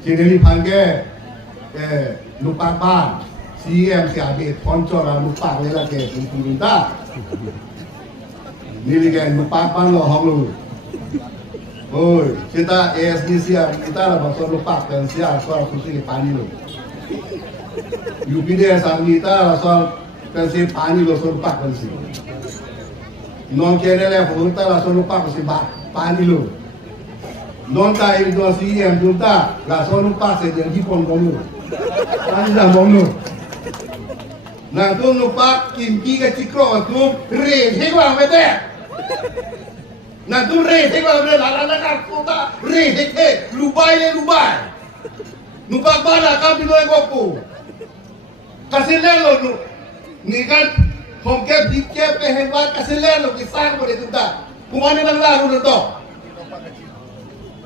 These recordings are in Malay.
Sini panggil lupa ban, CM siapa poncor lupa ni lagi pemerintah. Ni lagi lupa ban lo hong lu. Oi, kita ASDC kita lah bangsa lupa dan siapa soal khusus pani lo. UPDS kita lah soal khusus pani lo soal lupa khusus. Non KNL kita lah soal lupa khusus pani lo. Non ta itu CM kita lah soal lupa sejak Jepun kamu. Pani dah kamu. Nah tu lupa kimki ke cikro tu re hegwa bete. Nah tu re hegwa bete lala nak kota re hege lubai le lubai. Nupak bana kami lo egoku. Kasih lelo nu ni kan homkep dikep hegwa kasih lelo kisah boleh tuta. Kumane nang laru tu.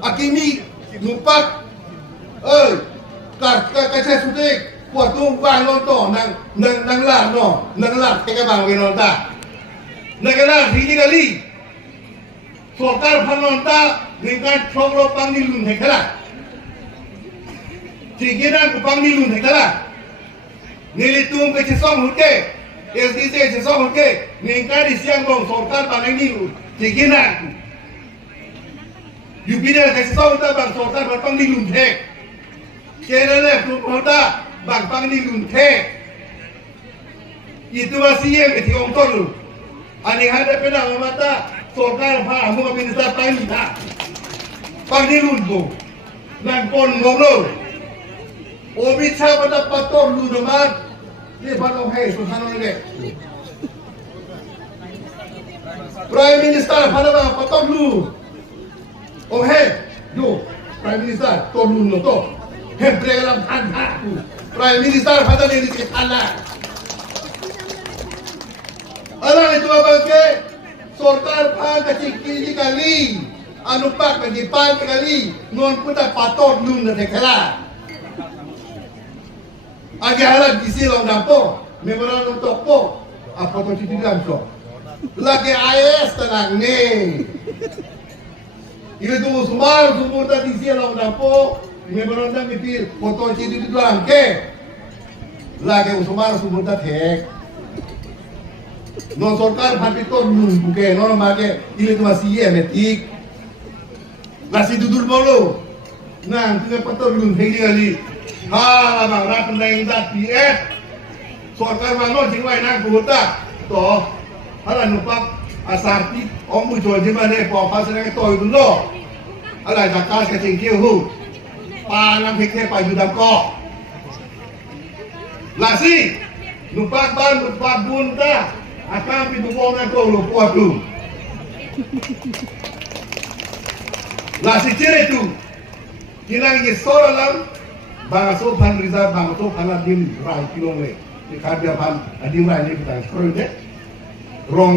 Akini nupak, kacau sudik, buat tu bang nonton, nang lah no, nang lah tega bang we nonton, nang lah sini kali, sokar panonta dengan cokro pangilun hekala, cikiran pangilun hekala, nilitung kecesong huke, SDC kecesong huke, ningkari siang dong sokar pangilu, cikiran. UPDS kecesong ta bang sokar pangilun hek. KNL Kota bang pangilun hek. Itu masih yang kecil orang ani ada pernah mata sokar pa mu minister pangilun tu nang pon ngolo. Obi cha pada pator lu deman ni baru hai susano ni. Prime Minister pada pator lu. Oh hey, yo, Prime Minister, tolong lo to. Hempre dalam hantu. Prime Minister pada ni di sana. Alah itu apa ke? Sorkar pan kecil kali, anu pak kejipan kali, non putar pator nun na dekala. Agak halal bisi long dampo, memang untuk po, apa tu tidak dampo. Lagi AS tenang ni. Ini tu semua tadi siapa orang po, memang orang mikir foto ciri itu langke. Lagi semua tadi. Non sorkar pantitor bukan, non makai ini tu masih ya metik. Nasi dudul bolu, nah tu pator hegi kali. Ha, bang rat naik dat PF. Sorkar mana jingwai nak buta, toh, ada nupak. Asarti om bujo je mana popas nak toy dulu. Alai zakas ke cingkiu hu. Panam fikir paju damko. Lasi nupak ban nupak bunta akan pintu bona ko lu kuat lu. Lasi cire tu. Kilang ye soralam bangso pan riza bangso pan adim rai kilome. Ni kardia pan adim rai ni kita skroide. Wrong